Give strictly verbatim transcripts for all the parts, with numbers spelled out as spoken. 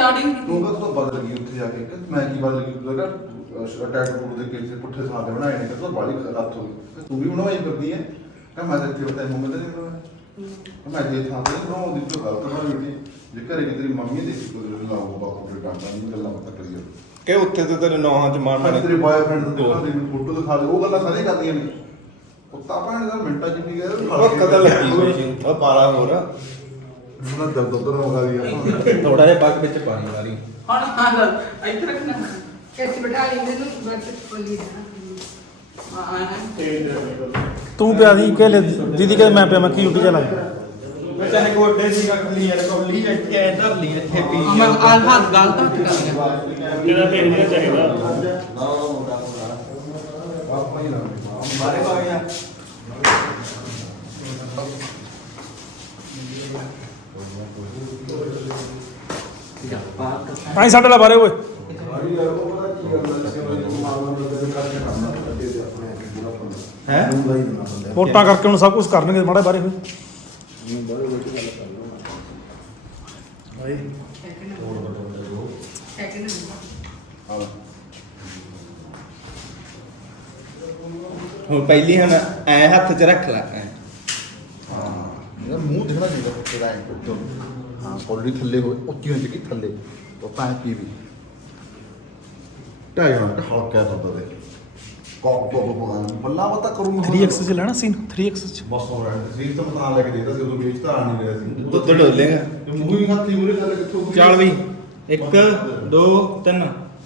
Starting ਤੂੰ ਕਹ ਤੂੰ ਬਦਲ ਗਈ ਉੱਥੇ ਜਾ ਕੇ ਮੈਂ ਕੀ ਬਦਲ ਗਈ ਤੂੰ ਲਗਾ ਟੈਟ ਟੂਟ ਦੇ ਕਿਸੇ ਪੁੱਠੇ ਸਾਦੇ ਬਣਾਏ ਨੇ ਕਿ ਤੂੰ ਬਾਲੀ ਰਾਤ ਹੋ ਗਈ ਤੂੰ ਵੀ ਬਣਵਾਈ ਕਰਦੀ ਹੈ ਕਿ ਮੈਂ ਤੇ ਇੱਥੇ ਬਤਾਈ ਮੁੰਡੇ ਨਹੀਂ ਬਣਾਇਆ ਮੈਂ ਜੇ ਥਾਂ ਤੇ ਬਣਾਉਂਦੀ ਤੂੰ ਗਲਤ ਬਣਾਈ ਹੋਈ ਜੇ ਘਰੇ ਕਿ ਤੇਰੀ ਮੰਮੀ ਦੇਖੀ ਕੋਈ ਲਾਓ ਬਾਪੂ ਦੇ ਡਾਂਟਾ ਨਹੀਂ ਗੱਲਾਂ ਮਤ ਕਰੀਏ ਕਿ ਉੱਥੇ ਤੇ ਤੇਰੇ ਨੌਹਾਂ ਚ ਮਾਰਨਾ ਮੈਂ ਤੇਰੇ ਬॉयਫ੍ਰੈਂਡ ਦੇ ਦਿਖਾ ਦੇ ਫੋਟੋ ਦਿਖਾ ਦੇ ਉਹ ਗੱਲਾਂ ਸਾਰੀਆਂ ਕਰਦੀਆਂ ਨੇ ਕੁੱਤਾ ਭੈਣ ਦਾ ਮਿੰਟਾਂ ਚ ਵੀ ਗਿਆ ਉਹ ਕਦਰ ਲੱਗੀ ਹੋਈ ਸੀ ਉਹ ਪਾਲਾ ਹੋਰ ਉਹਨਾਂ ਦਰਦ ਉਧਰ ਮਗਾ ਦਿਆ ਥੋੜਾ ਜਿਹਾ ਪੱਕ ਵਿੱਚ ਪਾਣੀ ਵਾਲੀ ਹੁਣ ਹਾਂ ਇੱਥੇ ਰੱਖਣਾ ਇੱਥੇ ਬਿਠਾ ਲਈ ਮੈਨੂੰ ਬਸ ਖੋਲੀ ਨਾ ਹਾਂ ਹਾਂ ਤੂੰ ਪਿਆ ਦੀ ਕਿ ਦੀਦੀ ਕਹਿੰਦੇ ਮੈਂ ਪਿਆ ਮੈਂ ਕੀ ਯੂਟੀ ਚਲਾ ਮੈਂ ਚਾਹੇ ਗੋਡੇ ਦੀ ਰੱਖ ਲਈ ਯਾਰ ਕੋਲੀ ਇੱਥੇ ਐ ਧਰ ਲਈ ਇੱਥੇ ਪੀ ਮੈਂ ਆਲਫਾ ਗਲਤ ਹੱਥ ਕਰ ਲਿਆ ਜਿਹੜਾ ਭੇਜਣਾ ਚਾਹੀਦਾ ਮਾਰੇ ਪਾਇਆ ਆਈ ਸਾਡੇ ਨਾਲ ਬਾਰੇ ਓਏ ਹੈ ਵੋਟਾਂ ਕਰਕੇ ਹੁਣ ਸਭ ਕੁਝ ਕਰਨਗੇ ਮਾੜੇ ਬਾਰੇ ਹੋਏ ਸੈਕਿੰਡ ਹੁਣ ਪਹਿਲੀ ਹੁਣ ਐ ਹੱਥ 'ਚ ਰੱਖ ਲੈ ਐ ਹਾਂ ਇਹ ਮੂੰਹ ਦਿਖਣਾ ਚਾਹੀਦਾ ਤੇਰਾ ਐਂ ਤੋਂ ਹਾਂ ਕੋਲੀ ਥੱਲੇ ਹੋਏ ਉੱਚੀ ਹੋ ਜੀ ਥੱਲੇ ਉਹ ਪਾਣੀ ਪੀ ਵੀ ਟਾਈ ਹੋਣਾ ਹਲਕਾ ਦੁੱਧ ਦੇ ਕੋਕ ਤੋਂ ਬਗਾਨ ਬੱਲਾ ਬਤਾ ਕਰੂੰ ਥ੍ਰੀ ਐਕਸ ਚ ਲੈਣਾ ਸੀਨ ਥ੍ਰੀ ਐਕਸ ਚ ਬਸ ਹੋ ਰਿਹਾ ਸੀ ਤਾਂ ਪਤਾ ਲੈ ਕੇ ਦੇਦਾ ਸੀ ਉਦੋਂ ਵੇਚ ਤਾਂ ਆ ਨਹੀਂ ਰਿਹਾ ਸੀ ਦੁੱਧ ਡੋਲੇਗਾ ਤੇ ਮੂੰਹ ਹੀ ਹੱਥੀ ਮੂਰੇ ਥੱਲੇ ਕਿੱਥੋਂ ਚੱਲ ਵੀ ਇੱਕ ਦੋ ਤਿੰਨ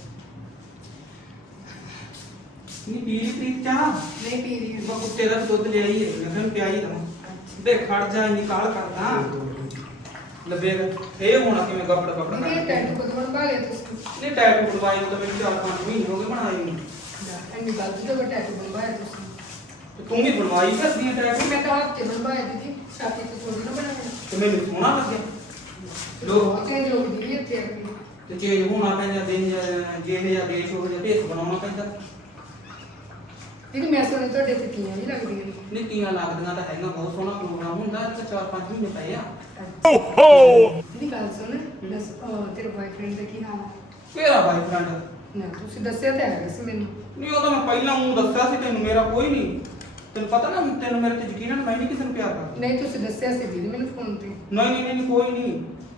ਨਹੀਂ ਪੀ ਲਈ ਪ੍ਰੀਤ ਚਾਹ ਨਹੀਂ ਪੀ ਰਹੀ ਮੈਂ ਕੁੱਤੇ ਦਾ ਦੁੱਧ ਲਿਆ ਹੀ ਹੈ ਮੈਂ ਤੈਨੂੰ ਪਿਆਈ ਦਵਾਂ ਦੇ ਖੜ ਜਾ ਇੰਨੀ ਕਾਲ ਕਰਦਾ ਲੱਭੇ ਇਹ ਹੋਣਾ ਕਿਵੇਂ ਕਪੜਾ ਕਪੜਾ ਇਹ ਟੈਂਟ ਕੋਲ ਬਣਵਾ ਲਿਆ ਤੁਸੀਂ ਨਹੀਂ ਟੈਟ ਬਣਵਾਈ ਮਤਲਬ ਮੈਨੂੰ ਚਾਰ ਪੰਜ ਮਹੀਨੇ ਹੋ ਗਏ ਬਣਾਈ ਨੂੰ ਇੰਨੀ ਗਲਤੀ ਤੋਂ ਟੈਂਟ ਬਣਵਾਇਆ ਤੁਸੀਂ ਤੇ ਤੂੰ ਵੀ ਬਣਵਾਈ ਕਰਦੀ ਹੈ ਟੈਟ ਮੈਂ ਤਾਂ ਹੱਥ ਤੇ ਬਣਵਾਇਆ ਦੀਦੀ ਛਾਤੀ ਤੇ ਥੋੜੀ ਨਾ ਬਣਾਇਆ ਤੇ ਮੈਨੂੰ ਸੋਹਣਾ ਲੱਗਿਆ ਲੋ ਬਹੁਤ ਚੇਂਜ ਹੋ ਗਈ ਇੱਥੇ ਆ ਕੇ ਤੇ ਚੇਂਜ ਹੋਣਾ ਪੈਂਦਾ ਦਿਨ ਜਿਹੇ ਜਾਂ ਦੇਸ਼ ਹੋ ਜਾਂ ਦੇਸ਼ ਬਣਾਉਣਾ ਪੈਂਦਾ ਦੀਦੀ ਮੈਂ ਸੁਣੀ ਤੁਹਾਡੇ ਤੇ ਕੀਆਂ ਨਹੀਂ ਲੱਗਦੀਆਂ ਨੇ ਨੀਤੀਆਂ ਲੱਗਦੀਆਂ ਤਾਂ ਹੈਗਾ ਬਹੁਤ ਸੋਹਣਾ ਪ੍ਰੋਗਰਾਮ ਹੁੰਦਾ ਇੱਥੇ ਚਾਰ ਪੰਜ ਮਹੀਨੇ ਪਏ ਆ ਦੀਦੀ ਗੱਲ ਸੁਣ ਦੱਸ ਅਹ, ਤੇਰੇ ਬॉयਫ੍ਰੈਂਡ ਦਾ ਕੀ ਹਾਲ ਹੈ ਕਿਹੜਾ ਬਾਈਫ੍ਰੈਂਡ ਨਾ ਤੁਸੀਂ ਦੱਸਿਆ ਤਾਂ ਹੈਗਾ ਸੀ ਮੈਨੂੰ ਨਹੀਂ ਉਹ ਤਾਂ ਮੈਂ ਪਹਿਲਾਂ ਉਹ ਦੱਸਿਆ ਸੀ ਤੈਨੂੰ ਮੇਰਾ ਕੋਈ ਨਹੀਂ ਤੈਨੂੰ ਪਤਾ ਨਾ ਤੈਨੂੰ ਮੇਰੇ ਤੇ ਯਕੀਨ ਹੈ ਮੈਂ ਨਹੀਂ ਕਿਸੇ ਨੂੰ ਪਿਆਰ ਕਰਦਾ ਨਹੀਂ ਤੁਸੀਂ ਦੱਸਿਆ ਸੀ ਦੀਦੀ ਮੈਨੂੰ ਫੋਨ ਤੇ ਨਹੀਂ ਨਹੀਂ ਨਹੀਂ ਕੋਈ ਨਹੀਂ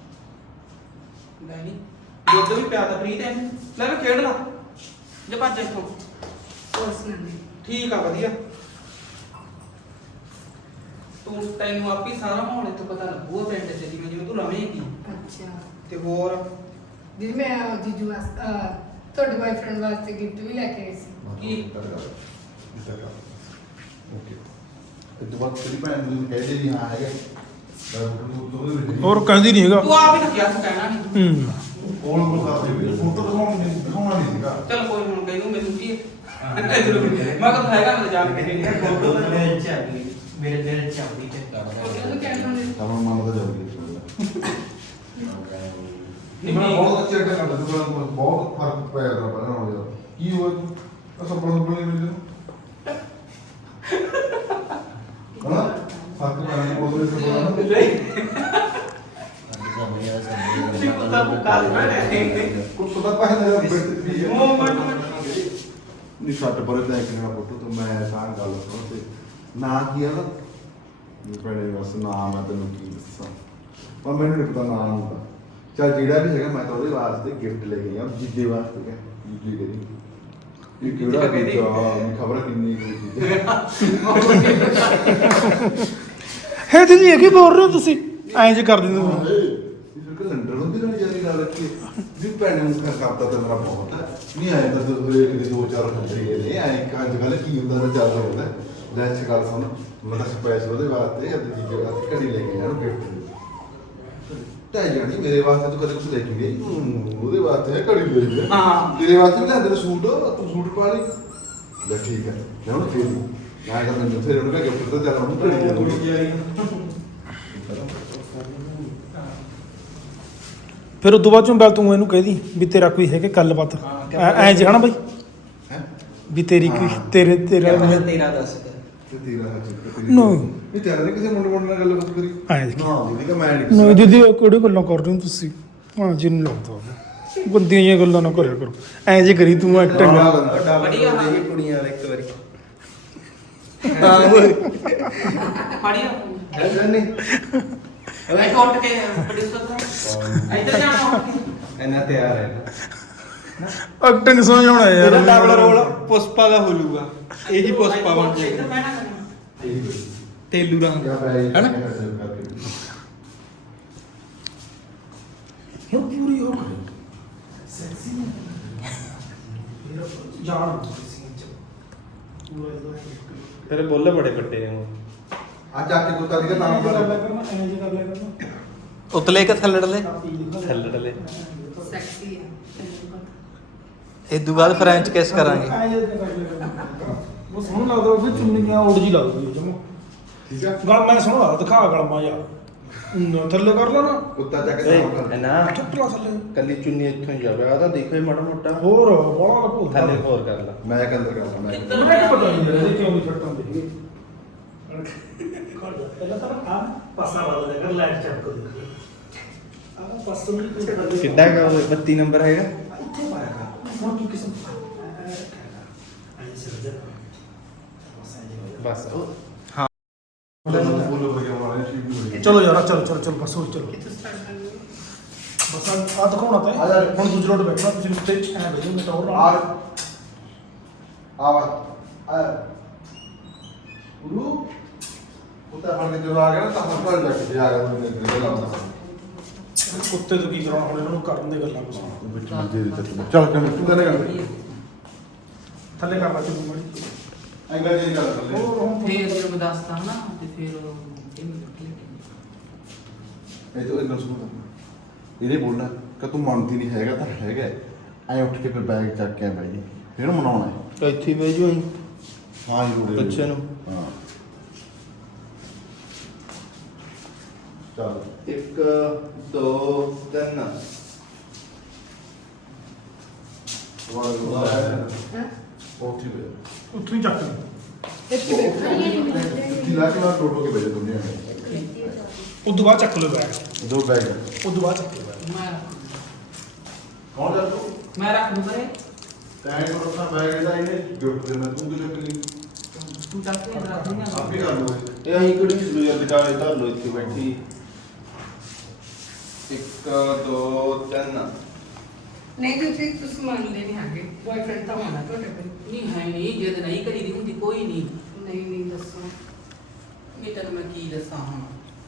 ਨਹੀਂ ਦੁੱਧ ਵੀ ਪਿਆਦਾ ਪ੍ਰੀਤ ਹੈ ਲੈ ਵੀ ਖੇਡ ਲਾ ਜੇ ਭੱਜ ਇੱਥੋਂ ਹੋਰ ਸੁਣਾਉਂਦੀ ਠੀਕ ਆ ਵਧੀਆ ਤੂੰ ਤੈਨੂੰ ਆਪੀ ਸਾਰਾ ਮਾਹੌਲ ਇੱਥੇ ਪਤਾ ਲੱਗੂਗਾ ਪਿੰਡ ਚ ਜਿਵੇਂ ਜਿਵੇਂ ਤੂੰ ਰਵੇਂਗੀ ਅੱਛਾ ਤੇ ਹੋਰ ਦੀਦੀ ਮੈਂ ਜੀਜੂ ਵਾਸਤੇ ਅਹ, ਤੁਹਾਡੇ ਬॉयਫ੍ਰੈਂਡ ਵਾਸਤੇ ਗਿਫਟ ਵੀ ਲੈ ਕੇ ਆਈ ਸੀ ਕੀ? ਓਕੇ ਇਹ ਤੋਂ ਬਾਅਦ ਤੇਰੀ ਭੈਣ ਨੂੰ ਕਹਿ ਦੇ ਵੀ ਹਾਂ ਹੈਗਾ ਹੋਰ ਕਹਿੰਦੀ ਨਹੀਂ ਹੈਗਾ ਤੂੰ ਆਪ ਹੀ ਤਾਂ ਕਿਹਾ ਸੀ ਕਹਿਣਾ ਨਹੀਂ ਹੂੰ ਕੋਲ ਕੋਲ ਕਰਦੇ ਫੋਟੋ ਦਿਖਾਉਣ ਨਹੀਂ ਦਿਖਾਉਣਾ ਨਹੀਂ ਸੀਗਾ ਚਲ ਕੋਈ ਹੁਣ ਕਹਿ ਮੈਨੂੰ ਕੀ ਹੈ ਮੈਂ ਤਾਂ ਹੈਗਾ ਮੈਂ ਜਾਣ ਕੇ ਨਹੀਂ ਫੋਟੋ ਤਾਂ ਮੇਰੇ ਚ ਆ ਗਈ ਮੇਰੇ ਦਿਲ ਚ ਆਉਂਦੀ ਤੇ ਉਹਨੂੰ ਕਹਿਣਾ ਉਹਨੇ ਤਾਂ ਮੰਨ ਤਾਂ ਜਾਊਗੀ ਨਹੀਂ ਮੈਂ ਬਹੁਤ ਅੱਛੇ ਅੱਗੇ ਕਰਦਾ ਸੀ ਬਹੁਤ ਫਰਕ ਪਿਆ ਰਿਹਾ ਪਹਿਲਾਂ ਨਾਲੋਂ ਜ਼ਿਆਦਾ। ਕੀ ਹੋਇਆ ਤੂੰ ਅਸਾਂ ਬਣ ਬਣ ਮਿਲ ਜਾ ਹਾਂ ਫਰਕ ਪਿਆ ਨਹੀਂ ਬੋਲ ਰਹੇ ਸੀ ਕੁੱਤਾ ਬੁਕਾ ਦੇ ਕੁਝ ਪਤਾ ਪਾਇਆ ਨਾ ਬੈਠ ਵੀ ਹੈ ਉਹ ਮਟ ਨਹੀਂ ਛੱਟ ਪਰੇ ਤਾਂ ਇੱਕ ਨਾ ਫੋਟੋ ਤੋਂ ਮੈਂ ਸਾਂ ਗੱਲ ਸੁਣ ਤੇ ਨਾ ਕੀ ਆ ਨਾ ਮੈਂ ਪਹਿਲੇ ਬਸ ਨਾ ਮੈਂ ਤੈਨੂੰ ਕੀ ਦੱਸਾਂ ਪਰ ਮੈਨੂੰ ਨਹੀਂ ਪਤਾ ਨਾ ਹੁੰਦਾ ਚੱਲ ਜਿਹੜਾ ਵੀ ਹੈਗਾ ਮੈਂ ਤਾਂ ਉਹਦੇ ਵਾਸਤੇ ਗਿਫਟ ਲੈ ਕੇ ਆ ਜੀਜੇ ਵਾਸਤੇ ਕਿ ਜੀਜੇ ਕਰੀ ਇਹ ਕਿਹੜਾ ਵੀ ਚਾਹ ਖਬਰ ਕਿੰਨੀ ਕੀ ਚੀਜ਼ ਹੈ ਦੀਦੀ ਇਹ ਕੀ ਬੋਲ ਰਹੇ ਹੋ ਤੁਸੀਂ ਐਂ ਜੇ ਕਰ ਦਿੰਦੇ ਹੋ ਇਹ ਕੈਲੰਡਰ ਹੁੰਦੀ ਨਾ ਜਾਰੀ ਨਾਲ ਰੱਖੀ ਵੀ ਭੈਣ ਨੂੰ ਕਰ ਕਰਦਾ ਤਾਂ ਮੇਰਾ ਬਹੁਤ ਹੈ ਨਹੀਂ ਆਏ ਤਾਂ ਹਰੇਕ ਦੇ ਦੋ ਚਾਰ ਖੰਡਰੀ ਨੇ ਆਏ ਅੱਜ ਕੱਲ ਕੀ ਹੁੰਦਾ ਨਾ ਚੱਲਦਾ ਹੁੰਦਾ ਲੈ ਚ ਗੱਲ ਸੁਣ ਮੈਂ ਤਾਂ ਸਪੈਸ਼ਲ ਉਹਦੇ ਵਾਸਤੇ ਅੱਜ ਜੀਜੇ ਵਾਸਤੇ ਘੜੀ ਲੈ ਕੇ ਜਾਣਾ ਗਿਫਟ ਟੈ ਜਾਣੀ ਮੇਰੇ ਵਾਸਤੇ ਤੂੰ ਕਦੇ ਕੁਝ ਲੈ ਕੇ ਗਈ ਉਹਦੇ ਵਾਸਤੇ ਹੈ ਘੜੀ ਲੈ ਲਈ ਹਾਂ। ਤੇਰੇ ਵਾਸਤੇ ਲੈ ਤੇਰਾ ਸੂਟ ਤੂੰ ਸੂਟ ਪਾ ਲਈ ਲੈ ਠੀਕ ਹੈ ਲੈ ਹੁਣ ਫੇਰ ਮੈਂ ਤਾਂ ਮੈਨੂੰ ਫਿਰ ਉਹਨੂੰ ਗਿਫਟ ਤੇ ਜਾਣਾ ਉਹਨੂੰ ਘੜੀ ਦੇ ਦੂੰਗੀ ਫਿਰ ਉਦੋਂ ਬਾਅਦ ਚੋਂ ਬੈਲ ਤੂੰ ਇਹਨੂੰ ਕਹਿਦੀ ਵੀ ਤੇਰਾ ਕੋਈ ਹੈਗਾ ਗੱਲਬਾਤ ਐਂ ਜੇ ਹਨਾ ਬਾਈ ਹੈ ਵੀ ਤੇਰੀ ਕੋਈ ਤੇਰੇ ਤੇਰਾ ਤੇਰਾ ਦੱਸ ਤੇ ਤੇਰਾ ਹੱਥ No. ਇਹ ਤੇਰਾ ਨਹੀਂ ਕਿਸੇ ਮੁੰਡੇ ਮੁੰਡੇ ਨਾਲ ਗੱਲ ਬਾਤ ਕਰੀ ਐਂ ਦੇਖੀ। ਨਾ ਦੀਦੀ ਕਿ ਮੈਂ ਨਹੀਂ ਨਹੀਂ ਦੀਦੀ ਉਹ ਕਿਹੜੀ ਗੱਲਾਂ ਕਰ ਰਹੇ ਹੋ ਤੁਸੀਂ ਹਾਂ ਜਿਹਨੂੰ ਲੱਗਦਾ ਹੋਵੇ। ਬੰਦੀਆਂ ਜਿਹੀਆਂ ਗੱਲਾਂ ਨਾ ਕਰਿਆ ਕਰੋ ਐ ਜੇ ਕਰੀ ਤੂੰ ਐਕਟਿੰਗ ਵਧੀਆ ਹਾਂ। ਇਹ ਕੁੜੀਆਂ ਵਾਲਾ ਇੱਕ ਵਾਰੀ ਫੜੀਓ ਐਦਾਂ ਨਹੀਂ ਮੈਂ ਉੱਠ ਕੇ ਪ੍ਰੋਡਿਊਸਰ ਤੋਂ ਇੱਧਰ ਜਾਣਾ ਉੱਠ ਕੇ। ਇੰਨਾ ਤਿਆਰ ਹੈ ਐਕਟਿੰਗ ਸਮਝਾਉਣਾ ਯਾਰ ਇਹਦਾ ਡਬਲ ਰੋਲ ਪੁਸ਼ਪਾ ਦਾ ਹੋ ਜਾਊਗਾ ਇਹ ਜੀ ਪੁਸ਼ਪਾ ਬਣ ਇੱਧਰ ਜਾਏਗਾ ਮੈਂ ਨਾ ਕਰਨਾ। ਤੇਲੂ ਰੰਗ ਹੈ ਹੈਨਾ? ਹੁਣ ਪੂਰੀ ਹੋ ਗਈ ਸੈਕਸੀ ਨਹੀਂ ਜਾਣ ਸੀਨ ਚ ਪੂਰਾ ਇਹਦਾ ਤੇਰੇ ਬੋਲੇ ਬੜੇ ਕੱਟੇ ਨੇ ਆ ਚੱਕ ਕੇ ਕੁੱਤਾ ਦੀ ਨਾਮ ਕਰ ਕਰ ਲਿਆ ਕਰਨਾ ਐਂ ਜੇ ਕਰ ਲਿਆ ਕਰਨਾ ਉਤਲੇ ਕਿ ਥੱਲੜਲੇ ਕਾਪੀ ਲਿਖਾ ਥੱਲੜਲੇ ਸੈਕਸੀ ਹੈ ਤੈਨੂੰ ਪਤਾ। ਇਹ ਤੋਂ ਬਾਅਦ ਫ੍ਰੈਂਚ ਕਿਸ ਕਰਾਂਗੇ ਐਂ ਜੇ ਕਰ ਲਿਆ ਕਰਨਾ ਉਹ ਸੋਹਣਾ ਲੱਗਦਾ ਉਹ ਚੁੰਨੀਆਂ ਉੱਡ ਜੀ ਲੱਗਦੀ ਜਮੋ ਠੀਕ ਹੈ ਗੱਲ ਮੈਂ ਸੋਹਣਾ ਲੱਗਦਾ ਦਿਖਾ ਗਲਮਾ ਜਾ ਥੱਲੇ ਕਰ ਲਾ ਨਾ ਕੁੱਤਾ ਚੱਕ ਕੇ ਨਾਮ ਕਰ ਨਾ ਚੱਪਲਾ ਥੱਲੇ ਕੱਲੀ ਚੁੰਨੀ ਇੱਥੋਂ ਹੀ ਜਾਵੇ ਆ ਤਾਂ ਦੇਖੋ ਇਹ ਮਾੜਾ ਮੋਟਾ ਹੋਰ ਬੜਾ ਲਪੋ ਥੱਲੇ ਹੋਰ ਕਰ ਲਾ ਮੈਂ ਕੰਦਰ ਕਰਦਾ ਮੈਂ ਇੱਧਰ ਮੈਨੂੰ ਕੀ ਪਤਾ ਨਹੀਂ ਯਾਰ ਇਹ ਕਿਉਂ ਨਹੀਂ ਫਿੱਟਾਂ ਦੇ ਪਹਿਲਾਂ ਤਾਂ ਆ ਪਾਸਾ ਬਦਲ ਦੇ ਕਰ ਲਾਈਟ ਚੈੱਕ ਕਰ ਦੇ ਆ ਪਾਸਾ ਨੂੰ ਕੋਈ ਬਦਲ ਕਿੱਡਾ ਹੈਗਾ ਉਹ ਬੱਤੀ ਨੰਬਰ ਹੈਗਾ ਇੱਥੇ ਪਾਇਆ ਕਰ ਹੁਣ ਤੂੰ ਕਿਸਮ ਬਸ ਉਹ ਬੋਲੋ ਬਗਿਆ ਵਾਲੇ ਸ਼ੀਟ ਨੂੰ ਚਲੋ ਯਾਰ ਚਲੋ ਚਲੋ ਚਲੋ ਬਸ ਹੋ ਚਲੋ ਕਿੱਥੋਂ ਸਟਾਰਟ ਕਰਨੀ ਹੈ? ਬਸ ਆ ਦਿਖਾਉਣਾ ਤਾਂ ਆ ਜਾ। ਹੈ। ਹੁਣ ਦੂਜੇ ਰੋਡ ਬੈਠਣਾ ਤੁਸੀਂ ਉੱਤੇ ਐ ਬੈਠੋ ਮੈਂ ਟੌਰ ਆ ਆ ਆ ਉਰੂ ਕੁੱਤਾ ਫੜ ਕੇ ਜਦੋਂ ਆ ਗਿਆ ਨਾ ਤਾਂ ਹੱਥ ਨਾਲ ਲੱਗ ਜਾ ਗਿਆ ਉਹਨੇ ਤੇ ਲਾਉਂਦਾ ਕੁੱਤੇ ਤੋਂ ਕੀ ਕਰਾਉਣਾ ਹੁਣ ਇਹਨਾਂ ਨੂੰ ਕਰਨ ਦੇ ਗੱਲਾਂ ਕੁਛ ਵਿੱਚ ਮੰਜੇ ਦੇ ਚੱਲ ਚੱਲ ਕੇ ਤੂੰ ਤਾਂ ਨਹੀਂ ਕਰ ਥੱਲੇ ਕਰ ਲਾ ਚੁੱਪ ਮੜੀ ਐਂਗਲ ਜੀ ਕਰ ਲੈ ਹੋਰ ਹੁਣ ਫੇਰ ਜਦੋਂ ਮੈਂ ਦੱਸਦਾ ਨਾ ਤੇ ਫਿਰ ਇਹ ਮੈਨੂੰ ਇਹ ਤੋਂ ਇਹਨਾਂ ਸੁਣ ਇਹਨੇ ਬੋਲਣਾ ਕਿ ਤੂੰ ਮੰਨਦੀ ਨਹੀਂ ਹੈਗਾ ਤਾਂ ਹੈਗਾ ਐ ਉੱਠ ਕੇ ਫਿਰ ਬੈਗ ਚੱਕ ਕੇ ਬੈ ਜੀ ਫਿਰ ਮਨਾਉਣਾ ਹੈ ਇੱਥੇ ਬਹਿ ਜਾਓ ਅਸੀਂ ਹਾਂ ਜੀ ਰੋੜੇ ਪਿੱਛੇ ਨੂੰ। ਹਾਂ ਚੱਲ ਇੱਕ ਦੋ ਤਿੰਨ ਵਾਹ ਹੈਂ? ਉੱਠੀ ਵੇ ਉੱਥੋਂ ਹੀ ਚੱਕ ਲਈ ਇੱਥੇ ਬੈਠਣਾ ਇੱਥੇ ਲਾ ਕੇ ਨਾ ਟੋਟੋ ਕੇ ਬੈਜੇ ਦੁਨੀਆ ਨੇ ਉਦੋਂ ਬਾਅਦ ਚੱਕ ਲਓ ਬੈਗ ਦੋ ਬੈਗ ਉਦੋਂ ਬਾਅਦ ਚੱਕ ਲਓ ਬੈਗ ਮੈਂ ਰੱਖ- ਕੌਣ ਜਾ ਤੂੰ ਮੈਂ ਰੱਖ ਦੂੰ ਪਰੇ ਤੈਂ ਕੋਲ ਆਪਣਾ ਬੈਗ ਇਹਦਾ ਇਹਨੇ ਗਿਫਟ ਦੇਣਾ ਤੂੰ ਕਿ ਚੱਕ ਲਈ ਤੂੰ ਚੱਕ ਕੇ ਰੱਖ ਦੂੰਗਾ ਆਪੇ ਕਰ ਲਓ ਇਹ ਅਸੀਂ ਕਿਹੜੀ ਚੀਜ਼ ਯਾਰ ਦਿਖਾਵੇ ਧਰ ਲੋ ਇੱਥੇ ਬੈਠੀ ਇੱਕ ਦੋ ਤਿੰਨ ਨਹੀਂ ਤੁਸੀਂ ਤੁਸੀਂ ਮੰਨਦੇ ਨਹੀਂ ਹੈਗੇ ਬॉयਫ੍ਰੈਂਡ ਤਾਂ ਹੋਣਾ ਤੁਹਾਡੇ ਕੋਲ ਨਹੀਂ ਹੈ ਨਹੀਂ ਜਿੱਦ ਨਹੀਂ ਕਰੀ ਦੀ ਹੁੰਦੀ ਕੋਈ ਨਹੀਂ ਨਹੀਂ ਨਹੀਂ ਦੱਸੋ ਨਹੀਂ ਤੈਨੂੰ ਮੈਂ ਕੀ ਦੱਸਾਂ ਹੁਣ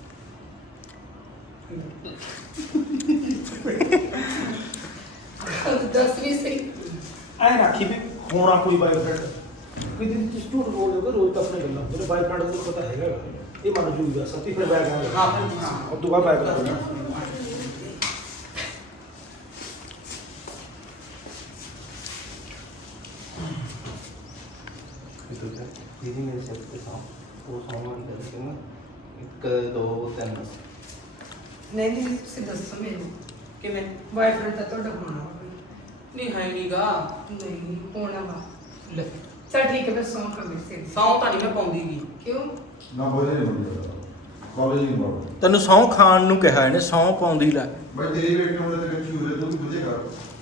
ਦੱਸ ਵੀ ਸਹੀ ਐ ਰੱਖੀ ਵੀ ਹੋਣਾ ਕੋਈ ਬਾਇਫ੍ਰੈਂਡ ਕੋਈ ਦਿਨ ਤੁਸੀਂ ਝੂਠ ਬੋਲ ਦਿਓਗੇ ਰੋਜ਼ ਤਾਂ ਆਪਣੇ ਗੱਲਾਂ ਮੇਰੇ ਬਾਇਫ੍ਰੈਂਡ ਨੂੰ ਪਤਾ ਹੈਗਾ ਗਾ। ਇਹ ਮੰਨ ਜੂਗਾ ਸੱਤੀ ਫਿਰ ਬੈਗ ਆ ਹਾਂ ਫਿਰ ਹਾਂ ਉਦੋਂ ਬਾਅਦ ਬੈਗ ਲਾਉਣਾ ਦੀਦੀ ਮੇਰੇ ਸਿਰ ਤੇ ਸਾਂ ਉਹ ਸੌਂਗਾ ਨਹੀਂ ਕਰ ਸਕਦਾ ਇੱਕ ਦੋ ਤਿੰਨ ਨਹੀਂ ਨਹੀਂ ਤੁਸੀਂ ਦੱਸੋ ਮੈਨੂੰ ਕਿਵੇਂ ਬॉयਫ੍ਰੈਂਡ ਤਾਂ ਤੁਹਾਡਾ ਹੋਣਾ ਨਹੀਂ ਹੈ ਨਹੀਂਗਾ ਨਹੀਂ ਹੋਣਾ ਵਾ ਲੈ ਚਲ ਠੀਕ ਹੈ ਫਿਰ ਸੌਂ ਕਰ ਸੇ ਸੌਂ ਤਾਂ ਨਹੀਂ ਮੈਂ ਪਾਉਂਦੀ ਗੀ ਕਿਉਂ ਨਾ ਬੋਲੇ ਨਹੀਂ ਬੰਦੇ ਕਾਲਜ ਨਹੀਂ ਪੜਦਾ ਤੈਨੂੰ ਸੌਂ ਖਾਣ ਨੂੰ ਕਿਹਾ ਇਹਨੇ ਸੌਂ ਪਾਉਂਦੀ ਲੈ ਬਈ ਤੇਰੀ ਵੇਟ ਨੂੰ ਤੇ ਕਿਉਂ ਹੋ ਰਿਹਾ ਤੂੰ ਵੀ ਬੁਝੇਗਾ